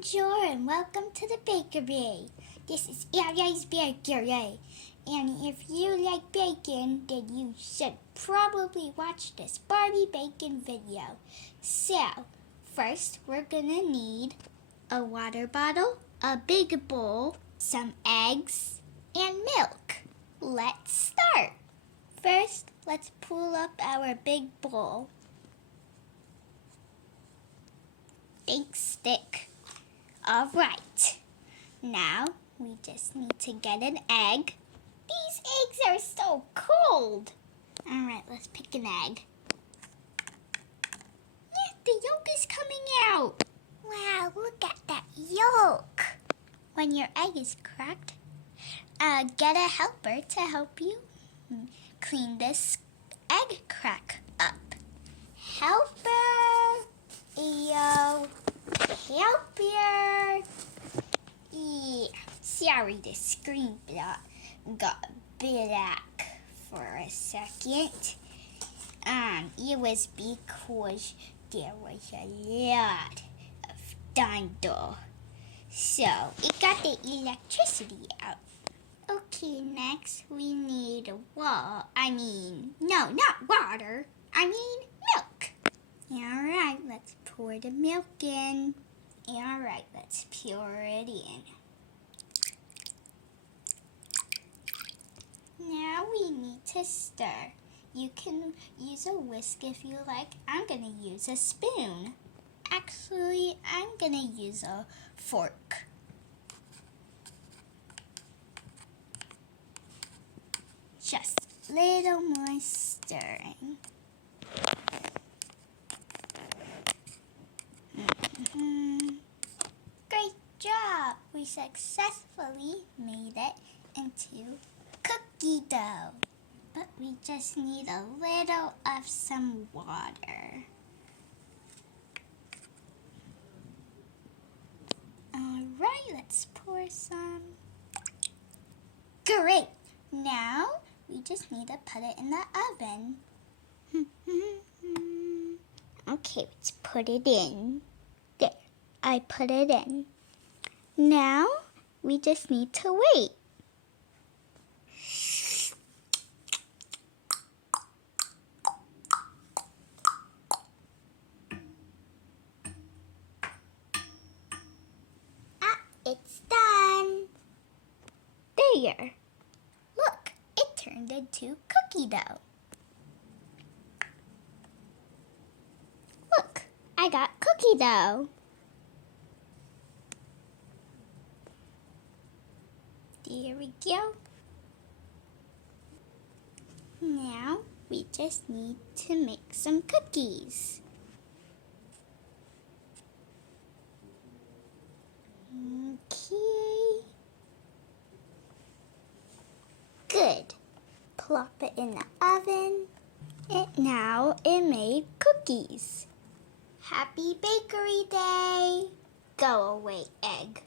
Bonjour and welcome to the bakery. This is Ari's Bakery. And if you like bacon, then you should probably watch this Barbie bacon video. So, first we're gonna need a water bottle, a big bowl, some eggs, and milk. Let's start. First, let's pull up our big bowl. Big stick. All right. Now we just need to get an egg. These eggs are so cold. All right, let's pick an egg. Yeah, the yolk is coming out. Wow, look at that yolk. When your egg is cracked, get a helper to help you clean this egg crack up. Helper! Yo, help here. Yeah, sorry the screen got black for a second. It was because there was a lot of thunder. So it got the electricity out. Okay, next we need not water. Milk. Alright, let's pour the milk in. Alright, let's pour it in. Now we need to stir. You can use a whisk if you like. I'm going to use a spoon. Actually, I'm going to use a fork. Just a little more stirring. Great job! We successfully made it into cookie dough. But we just need a little of some water. Alright, let's pour some. Great! Now we just need to put it in the oven. Okay, let's put it in. There, I put it in. Now we just need to wait. It's done. There. Look, it turned into cookie dough. Look, I got cookie dough. There we go. Now we just need to make some cookies. Okay. Good. Plop it in the oven. And now it made cookies. Happy Bakery Day! Go away, egg.